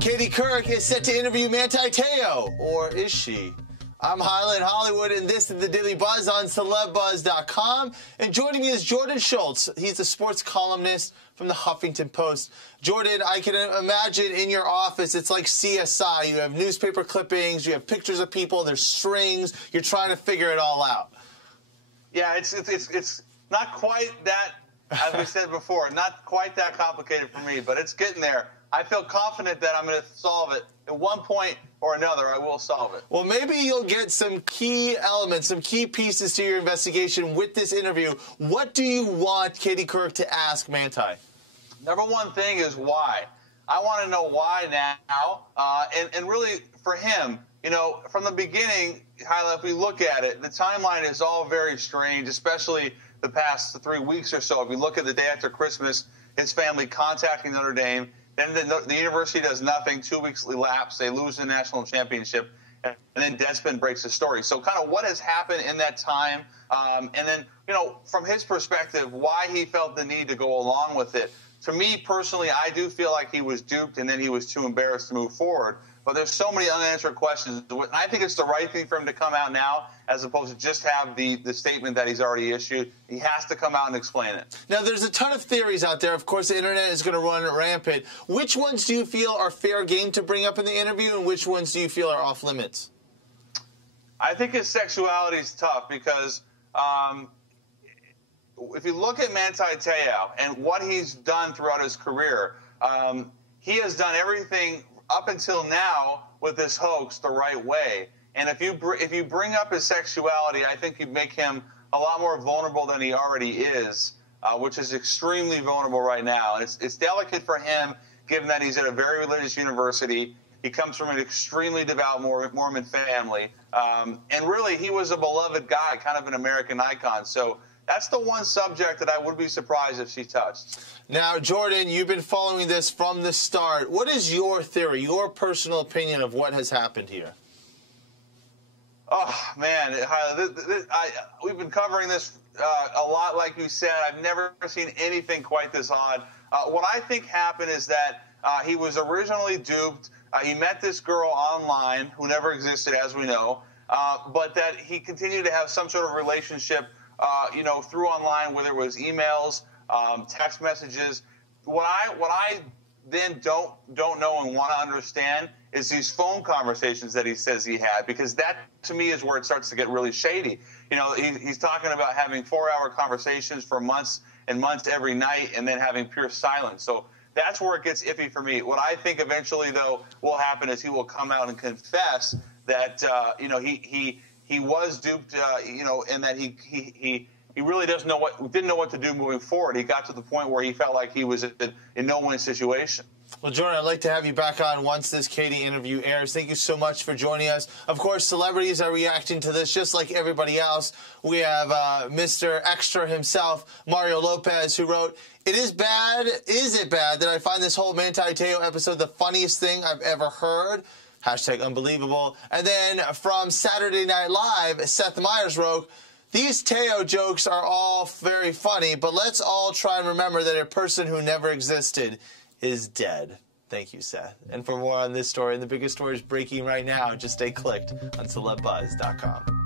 Katie Couric is set to interview Manti Te'o, or is she? I'm Highland Hollywood, and this is the Daily Buzz on CelebBuzz.com. And joining me is Jordan Schultz. He's a sports columnist from the Huffington Post. Jordan, I can imagine in your office, it's like CSI. You have newspaper clippings, you have pictures of people, there's strings. You're trying to figure it all out. Yeah, it's not quite that, as we said before, not quite that complicated for me, but it's getting there. I feel confident that I'm going to solve it. At one point or another, I will solve it. Well, maybe you'll get some key elements, some key pieces to your investigation with this interview. What do you want Katie Couric to ask Manti? Number one thing is why. I want to know why now. And really, for him, you know, from the beginning, if we look at it, the timeline is all very strange, especially the past 3 weeks or so. If we look at the day after Christmas, his family contacting Notre Dame. Then the university does nothing. 2 weeks elapse. They lose the national championship. And then Deadspin breaks the story. So kind of what has happened in that time. And then, you know, from his perspective, why he felt the need to go along with it. To me personally, I do feel like he was duped and then he was too embarrassed to move forward. But there's so many unanswered questions. I think it's the right thing for him to come out now as opposed to just have the statement that he's already issued. He has to come out and explain it. Now, there's a ton of theories out there. Of course, the internet is going to run rampant. Which ones do you feel are fair game to bring up in the interview, and which ones do you feel are off limits? I think his sexuality is tough because if you look at Manti Te'o and what he's done throughout his career, he has done everything up until now with this hoax the right way. And if you bring up his sexuality, I think you make him a lot more vulnerable than he already is, which is extremely vulnerable right now. And it's delicate for him, given that he's at a very religious university. He comes from an extremely devout Mormon family. And really, he was a beloved guy, kind of an American icon. So that's the one subject that I would be surprised if she touched. Now, Jordan, you've been following this from the start. What is your theory, your personal opinion of what has happened here? Oh, man. We've been covering this a lot, like you said. I've never seen anything quite this odd. What I think happened is that he was originally duped. He met this girl online who never existed, as we know, but that he continued to have some sort of relationship you know, through online, whether it was emails, text messages. What I then don't know and want to understand is these phone conversations that he says he had, because that to me is where it starts to get really shady. You know, he's talking about having 4-hour conversations for months and months every night, and then having pure silence. So that's where it gets iffy for me. What I think eventually, though, will happen is he will come out and confess that you know, he was duped, you know, and that he really didn't know what to do moving forward. He got to the point where he felt like he was in no-win situation. Well, Jordan, I'd like to have you back on once this Katie interview airs. Thank you so much for joining us. Of course, celebrities are reacting to this just like everybody else. We have Mr. Extra himself, Mario Lopez, who wrote, is it bad that I find this whole Manti Te'o episode the funniest thing I've ever heard? Hashtag unbelievable. And then from Saturday Night Live, Seth Meyers wrote, these Te'o jokes are all very funny, but let's all try and remember that a person who never existed is dead. Thank you, Seth. And for more on this story and the biggest stories breaking right now, just stay clicked on CelebBuzz.com.